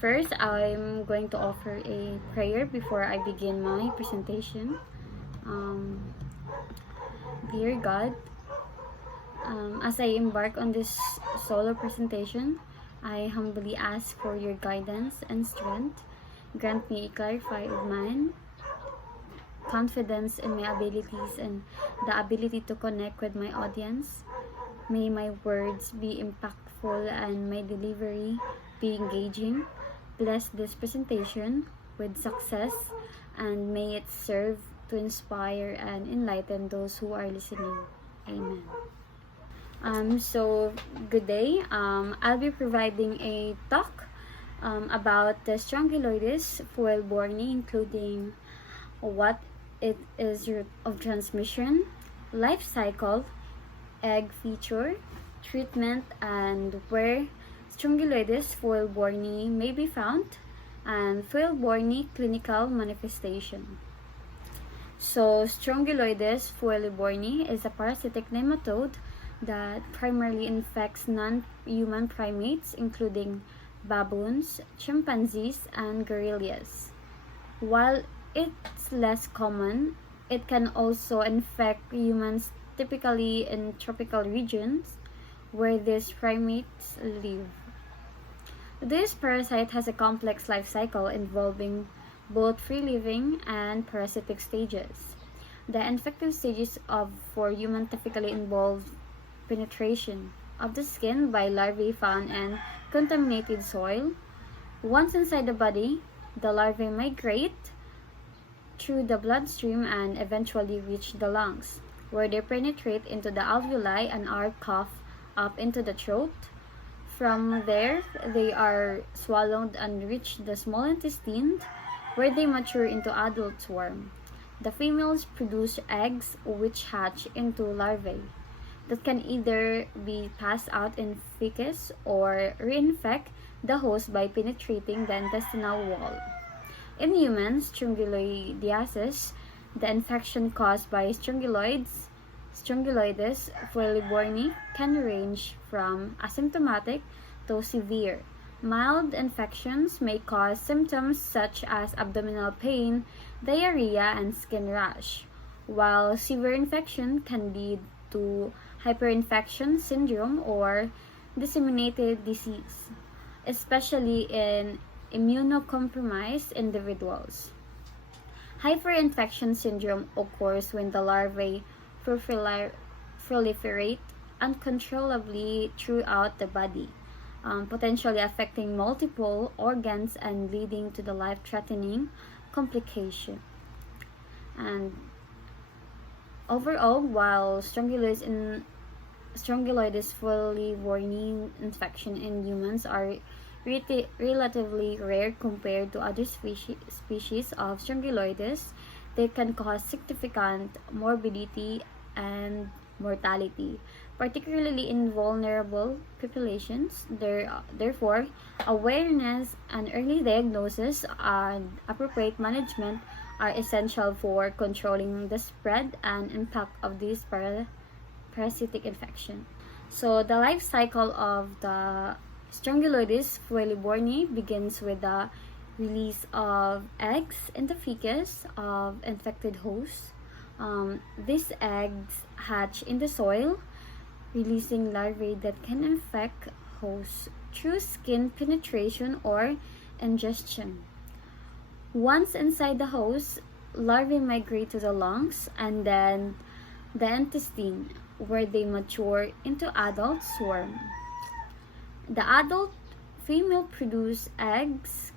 First, I'm going to offer a prayer before I begin my presentation. Um, Dear God, as I embark on this solo presentation, I humbly ask for your guidance and strength. Grant me a clarified mind, confidence in my abilities, and the ability to connect with my audience. May my words be impactful and my delivery be engaging. Bless this presentation with success and may it serve to inspire and enlighten those who are listening. Amen. So good day. I'll be providing a talk about the Strongyloides fuelleborni, including what it is, route of transmission, life cycle, egg feature, treatment, and where Strongyloides fuelleborni may be found, and fuelleborni clinical manifestation. So, Strongyloides fuelleborni is a parasitic nematode that primarily infects non-human primates, including baboons, chimpanzees, and gorillas. While it's less common, it can also infect humans, typically in tropical regions where these primates live. This parasite has a complex life cycle involving both free living and parasitic stages. The infective stages for human typically involve penetration of the skin by larvae found in contaminated soil. Once inside the body, the larvae migrate through the bloodstream and eventually reach the lungs, where they penetrate into the alveoli and are coughed up into the throat. From there, they are swallowed and reach the small intestine, where they mature into adult worm. The females produce eggs which hatch into larvae that can either be passed out in feces or reinfect the host by penetrating the intestinal wall. In humans, strongyloidiasis, the infection caused by Strongyloides fuelleborni can range from asymptomatic to severe. Mild infections may cause symptoms such as abdominal pain, diarrhea, and skin rash, while severe infection can lead to hyperinfection syndrome or disseminated disease, especially in immunocompromised individuals. Hyperinfection syndrome occurs when the larvae proliferate uncontrollably throughout the body, potentially affecting multiple organs and leading to the life-threatening complication. And overall, while Strongyloides fuelleborni infection in humans are relatively rare compared to other species of Strongyloides, they can cause significant morbidity and mortality, particularly in vulnerable populations. Therefore, awareness and early diagnosis and appropriate management are essential for controlling the spread and impact of this parasitic infection. So, the life cycle of the Strongyloides fuelleborni begins with the release of eggs in the feces of infected hosts. These eggs hatch in the soil, releasing larvae that can infect hosts through skin penetration or ingestion. Once inside the host, larvae migrate to the lungs and then the intestine, where they mature into adult swarm. The adult female produce eggs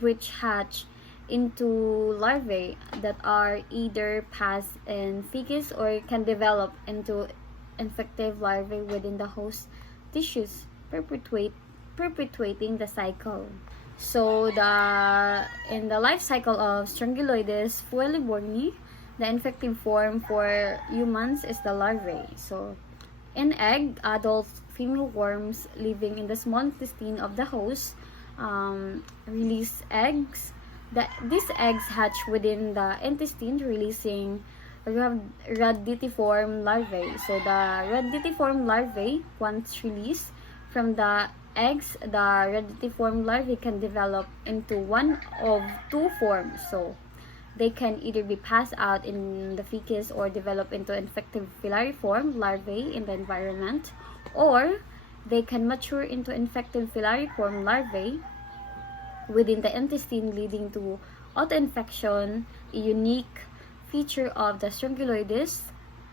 which hatch into larvae that are either passed in feces or can develop into infective larvae within the host tissues, perpetuating the cycle. So in the life cycle of Strongyloides fuelleborni, the infective form for humans is the larvae. So in egg, adult female worms living in the small intestine of the host release eggs. These eggs hatch within the intestine, releasing raditiform larvae. So the raditiform larvae, once released from the eggs, the radiatiform larvae can develop into one of two forms. So they can either be passed out in the feces or develop into infective filariform larvae in the environment, or they can mature into infective filariform larvae within the intestine, leading to autoinfection, a unique feature of the Strongyloides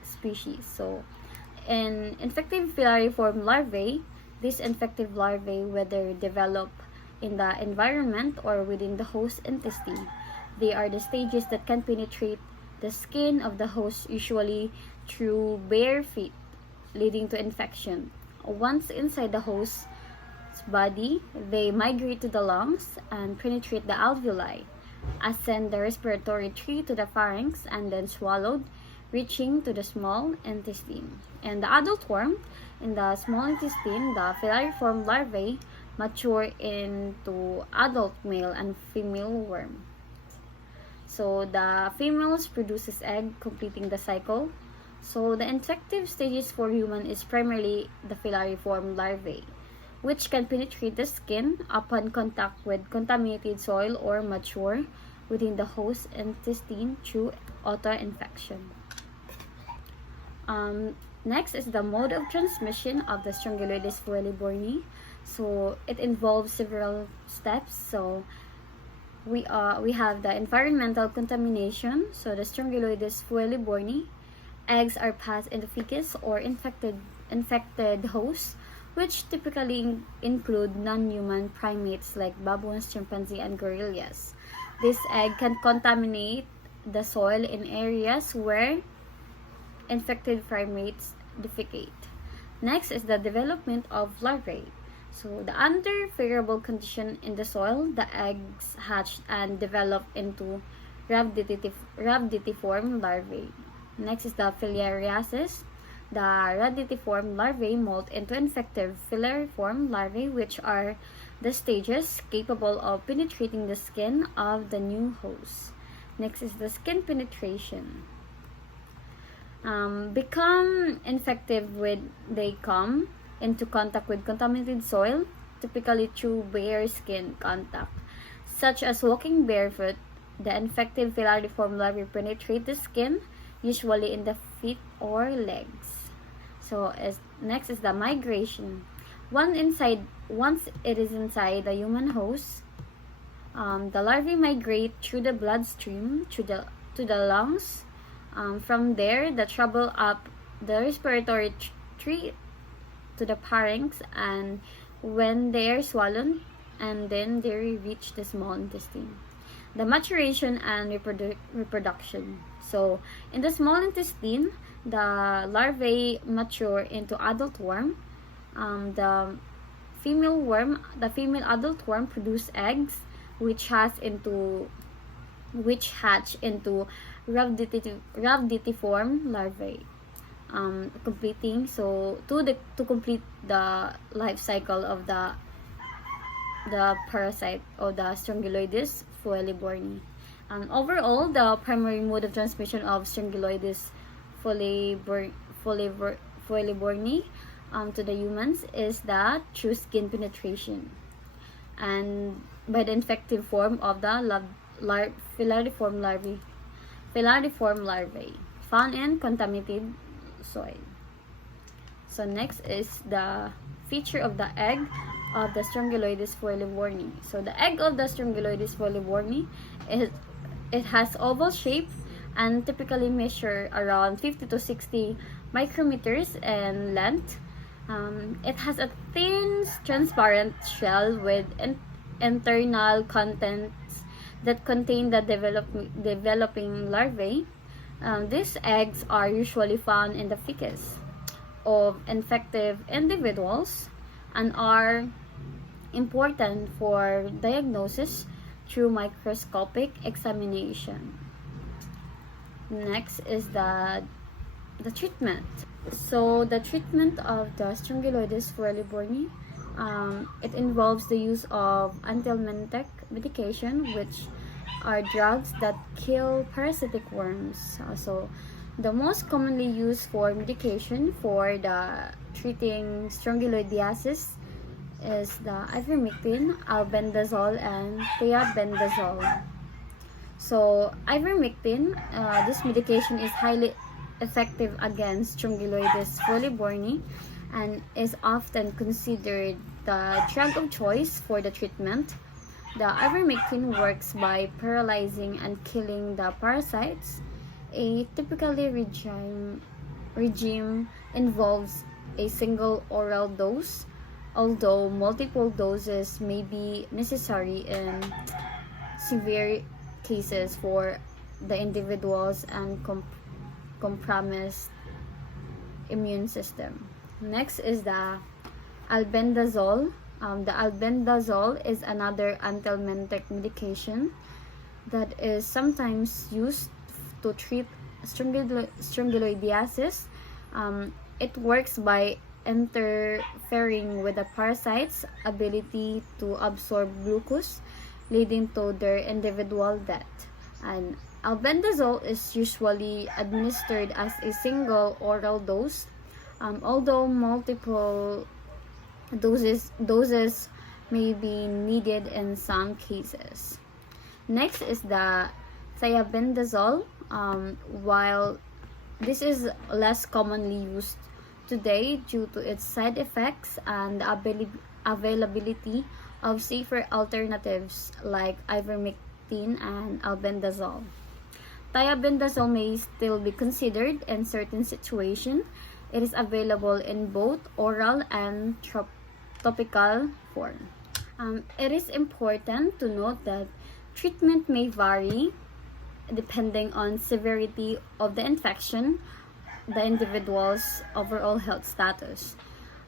species. So in infective filariform larvae, these infective larvae, whether develop in the environment or within the host intestine, they are the stages that can penetrate the skin of the host, usually through bare feet, leading to infection. Once inside the host's body, they migrate to the lungs and penetrate the alveoli, ascend the respiratory tree to the pharynx, and then swallowed, reaching to the small intestine. And the adult worm, in the small intestine, the filariform larvae mature into adult male and female worm. So the females produces egg, completing the cycle. So the infective stages for human is primarily the filariform larvae, which can penetrate the skin upon contact with contaminated soil or mature within the host intestine through autoinfection. Next is the mode of transmission of the Strongyloides fuelleborni. So it involves several steps. So we have the environmental contamination. So the Strongyloides fuelleborni eggs are passed in the feces or infected hosts, which typically include non-human primates like baboons, chimpanzee, and gorillas. This egg can contaminate the soil in areas where infected primates defecate. Next is the development of larvae. So the under favorable condition in the soil, the eggs hatch and develop into rhabditiform larvae. Next is the filariasis. The rhabditiform larvae molt into infective filariform larvae, which are the stages capable of penetrating the skin of the new host. Next is the skin penetration. Become infective when they come into contact with contaminated soil, typically through bare skin contact, such as walking barefoot. The infective filariform larvae penetrate the skin, usually in the feet or legs. So next is the migration. Once it is inside the human host, the larvae migrate through the bloodstream to the lungs. From there, they travel up the respiratory tree to the pharynx, and when they are swallowed, and then they reach the small intestine. The maturation and reproduction. So in the small intestine, the larvae mature into adult worm. The female adult worm produce eggs, which hatch into rhabditiform larvae, completing to complete the life cycle of the parasite or the Strongyloides fuelleborni. Overall, the primary mode of transmission of Strongyloides fuelleborni to the humans is that through skin penetration, and by the infective form of the filariform larvae found in contaminated soil. So next is the feature of the egg of the Strongyloides fuelleborni. So the egg of the Strongyloides fuelleborni it has oval shape and typically measure around 50 to 60 micrometers in length. It has a thin transparent shell with internal contents that contain the developing larvae. These eggs are usually found in the feces of infective individuals and are important for diagnosis through microscopic examination. Next is the treatment. So the treatment of the Strongyloides fuelleborni, it involves the use of anthelmintic medication, which are drugs that kill parasitic worms. So the most commonly used for medication for the treating strongyloidiasis is the ivermectin, albendazole, and thiabendazole. So ivermectin, this medication is highly effective against Strongyloides fuelleborni and is often considered the drug of choice for the treatment. The ivermectin works by paralyzing and killing the parasites. A typically regime involves a single oral dose, although multiple doses may be necessary in severe cases for the individuals and compromised immune system. Next is the albendazole. The albendazole is another anthelmintic medication that is sometimes used to treat strongyloidiasis. It works by interfering with the parasite's ability to absorb glucose, leading to their individual death. And albendazole is usually administered as a single oral dose, although multiple doses may be needed in some cases. Next is the thiabendazole. While this is less commonly used today due to its side effects and the availability of safer alternatives like ivermectin and albendazole. Thiabendazole may still be considered in certain situations. It is available in both oral and topical form. It is important to note that treatment may vary depending on severity of the infection, the individual's overall health status,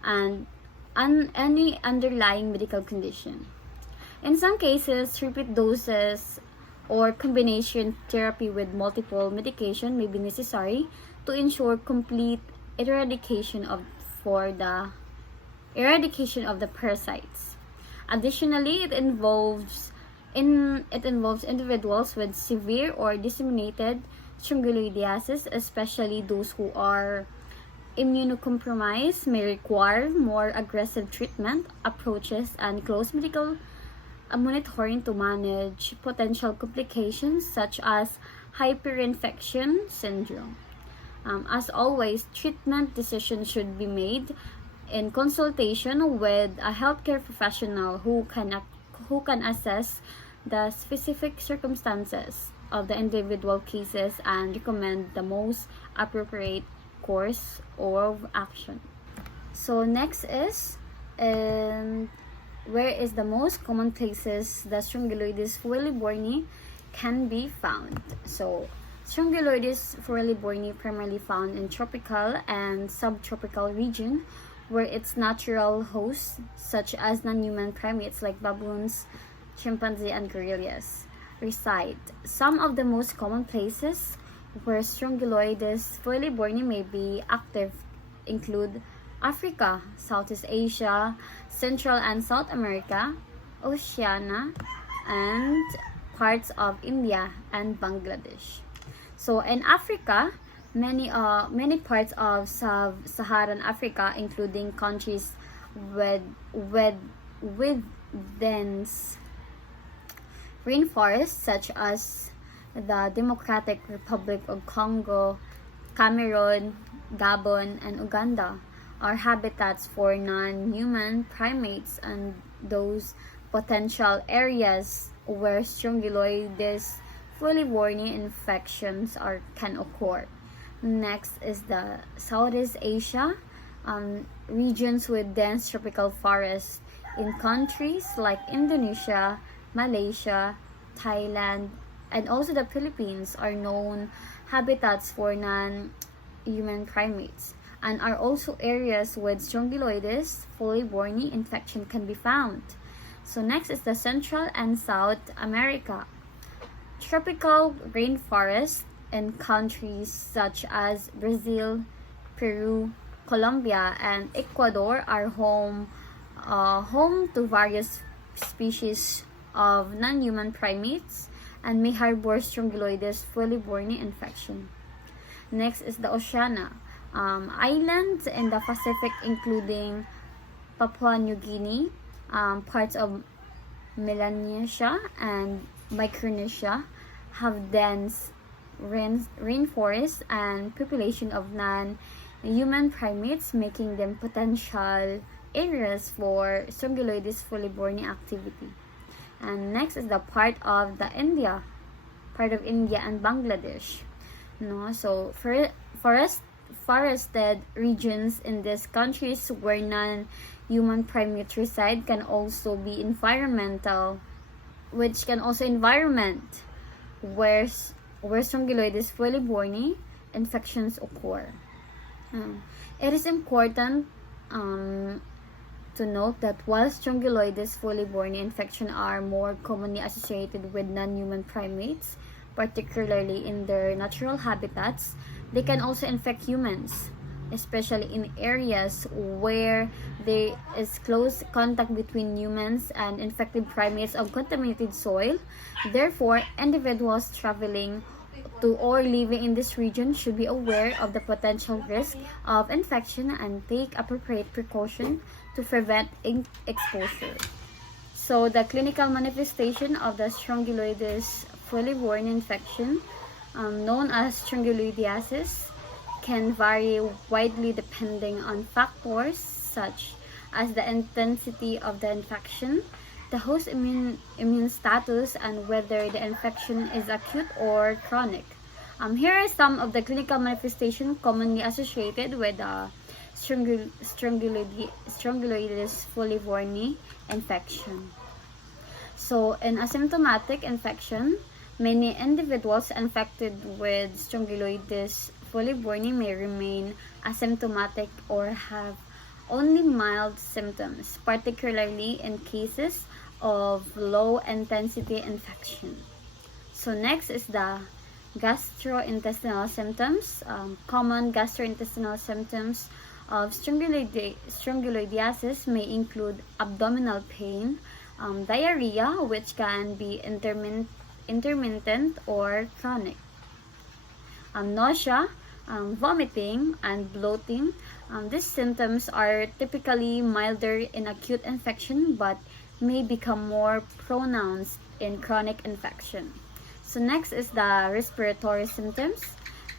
and any underlying medical condition. In some cases, repeat doses or combination therapy with multiple medication may be necessary to ensure complete eradication of the parasites. Additionally, it involves individuals with severe or disseminated strongyloidiasis, especially those who are immunocompromised, may require more aggressive treatment approaches and close medical monitoring to manage potential complications such as hyperinfection syndrome. As always, treatment decisions should be made in consultation with a healthcare professional who can assess the specific circumstances of the individual cases and recommend the most appropriate course of action. So next is where is the most common places the Strongyloides fuelleborni can be found. So Strongyloides fuelleborni primarily found in tropical and subtropical region where its natural hosts such as non-human primates like baboons, chimpanzee, and gorillas reside. Some of the most common places where Strongyloides fuelleborni may be active include Africa, Southeast Asia, Central and South America, Oceania, and parts of India and Bangladesh. So in Africa, many parts of sub-Saharan Africa, including countries with dense rainforests such as the Democratic Republic of Congo, Cameroon, Gabon, and Uganda, are habitats for non-human primates and those potential areas where Strongyloides fuelleborni infections can occur. Next is the Southeast Asia, regions with dense tropical forests in countries like Indonesia, Malaysia, Thailand, and also the Philippines are known habitats for non-human primates and are also areas with Strongyloides fuelleborni infection can be found. So next is the Central and South America. Tropical rainforests in countries such as Brazil, Peru, Colombia, and Ecuador are home to various species of non-human primates and may harbor Strongyloides fuelleborni infection. Next is the Oceania. Islands in the Pacific including Papua New Guinea, Parts of Melanesia and Micronesia have dense rainforests and population of non-human primates, making them potential areas for Strongyloides fuelleborni activity. And next is the part of India and Bangladesh. No, so forested regions in these countries where non-human primates reside can also be environment where Strongyloides fuelleborni infections occur. It is important to note that while Strongyloides fuelleborni infection are more commonly associated with non-human primates, particularly in their natural habitats, they can also infect humans, especially in areas where there is close contact between humans and infected primates of contaminated soil. Therefore, individuals traveling to or living in this region should be aware of the potential risk of infection and take appropriate precaution to prevent exposure. So, the clinical manifestation of the Strongyloides fuelleborni infection, known as strongyloidiasis, can vary widely depending on factors such as the intensity of the infection, the host immune status, and whether the infection is acute or chronic. Here are some of the clinical manifestations commonly associated with Strongyloides fuelleborni infection. So, in asymptomatic infection, many individuals infected with Strongyloides fuelleborni may remain asymptomatic or have only mild symptoms, particularly in cases of low-intensity infection. So next is the gastrointestinal symptoms. Common gastrointestinal symptoms of strongyloidiasis may include abdominal pain, diarrhea, which can be intermittent or chronic, nausea, vomiting, and bloating. These symptoms are typically milder in acute infection but may become more pronounced in chronic infection. So next is the respiratory symptoms.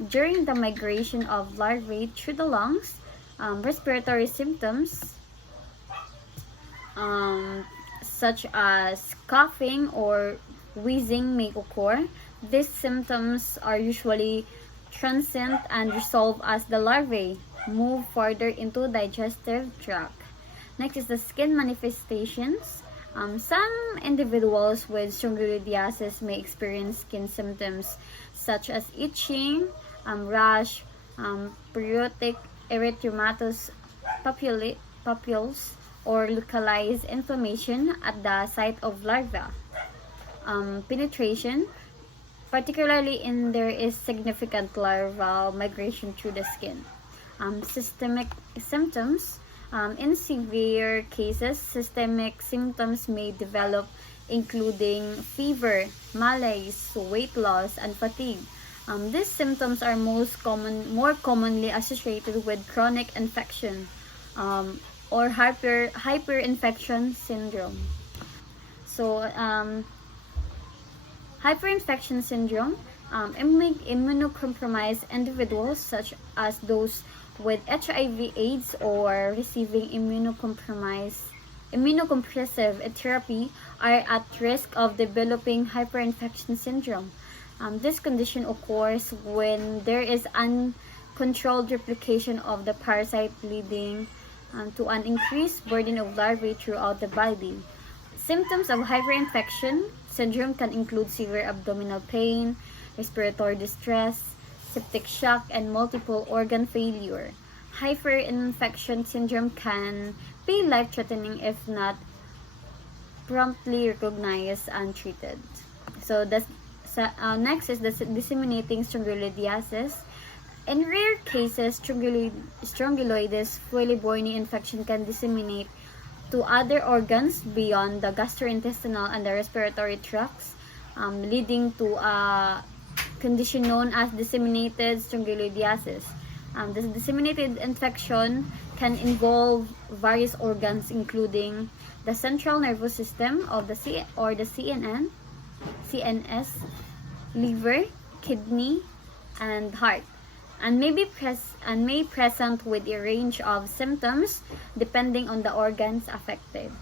During the migration of larvae through the lungs, respiratory symptoms such as coughing or wheezing may occur. These symptoms are usually transient and resolve as the larvae move further into digestive tract. Next is the skin manifestations. Some individuals with strongyloidiasis may experience skin symptoms such as itching, rash, pruritic erythematous papules, or localized inflammation at the site of larva. Penetration, particularly in there is significant larval migration through the skin. Systemic symptoms. In severe cases, systemic symptoms may develop, including fever, malaise, weight loss, and fatigue. These symptoms are more commonly associated with chronic infection or hyperinfection syndrome. So, hyperinfection syndrome, immunocompromised individuals such as those with HIV/AIDS or receiving immunocompressive therapy are at risk of developing hyperinfection syndrome. This condition occurs when there is uncontrolled replication of the parasite, leading to an increased burden of larvae throughout the body. Symptoms of hyperinfection syndrome can include severe abdominal pain, respiratory distress, septic shock, and multiple organ failure. Hyperinfection syndrome can be life-threatening if not promptly recognized and treated. So next is the disseminating strongyloidiasis. In rare cases, strongyloides fuelleborni infection can disseminate to other organs beyond the gastrointestinal and the respiratory tracts, leading to a condition known as disseminated strongyloidiasis. This disseminated infection can involve various organs, including the central nervous system of the CNS, liver, kidney, and heart, and may present with a range of symptoms depending on the organs affected.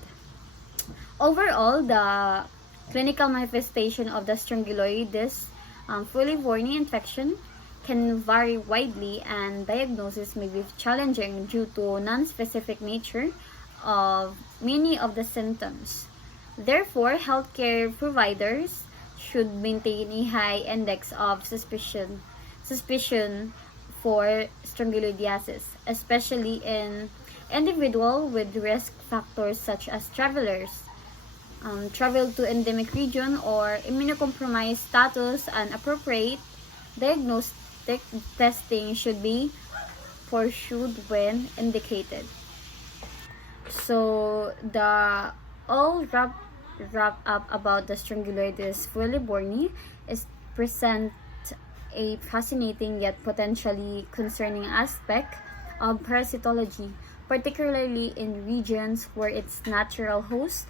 Overall, the clinical manifestation of the Strongyloides fuelleborni infection can vary widely, and diagnosis may be challenging due to non-specific nature of many of the symptoms. Therefore, healthcare providers should maintain a high index of suspicion for strongyloidiasis, especially in individuals with risk factors such as travelers, travel to endemic region, or immunocompromised status. And appropriate diagnostic testing should be pursued when indicated. So the all wrap up about the Strongyloides fuelleborni is present a fascinating yet potentially concerning aspect of parasitology, particularly in regions where its natural hosts,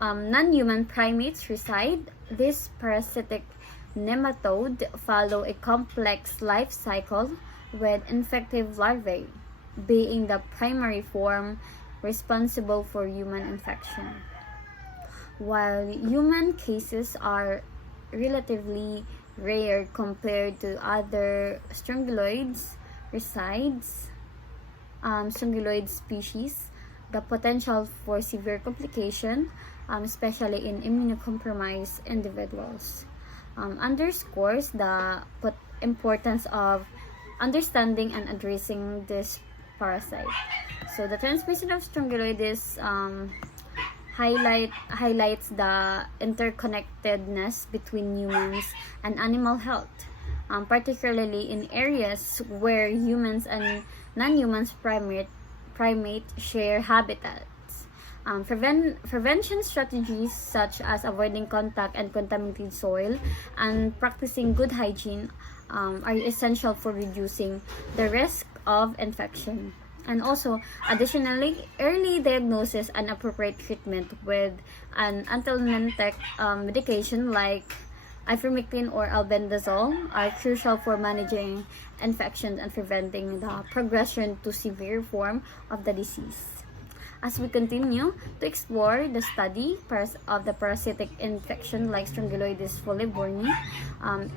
non-human primates, reside. This parasitic nematode follow a complex life cycle, with infective larvae being the primary form responsible for human infection. While human cases are relatively rare compared to other strongyloid species, the potential for severe complication, especially in immunocompromised individuals, underscores the importance of understanding and addressing this parasite. So the transmission of strongyloides highlights the interconnectedness between humans and animal health, particularly in areas where humans and non-humans primate share habitats. Prevention strategies such as avoiding contact and contaminated soil and practicing good hygiene are essential for reducing the risk of infection. And also, additionally, early diagnosis and appropriate treatment with an anthelmintic medication like ivermectin or albendazole are crucial for managing infections and preventing the progression to severe form of the disease. As we continue to explore the study of the parasitic infection like Strongyloides fuelleborni,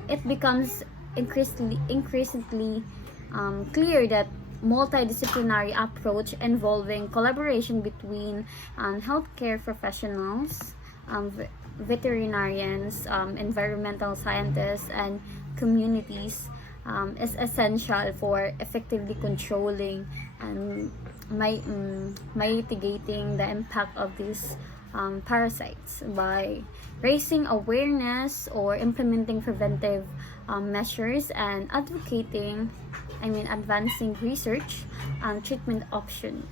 it becomes increasingly clear that multidisciplinary approach involving collaboration between healthcare professionals, veterinarians, environmental scientists, and communities is essential for effectively controlling and mitigating the impact of these parasites by raising awareness or implementing preventive measures and advancing research treatment option.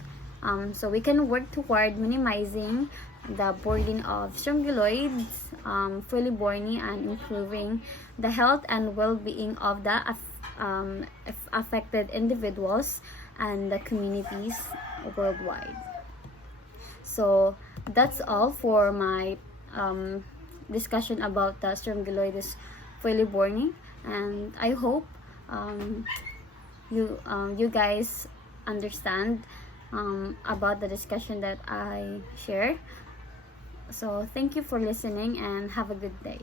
So we can work toward minimizing the burden of strongyloids fuelleborni and improving the health and well-being of the affected individuals and the communities worldwide. So that's all for my discussion about the Strongyloides fuelleborni, and I hope you guys understand about the discussion that I share. So thank you for listening and have a good day.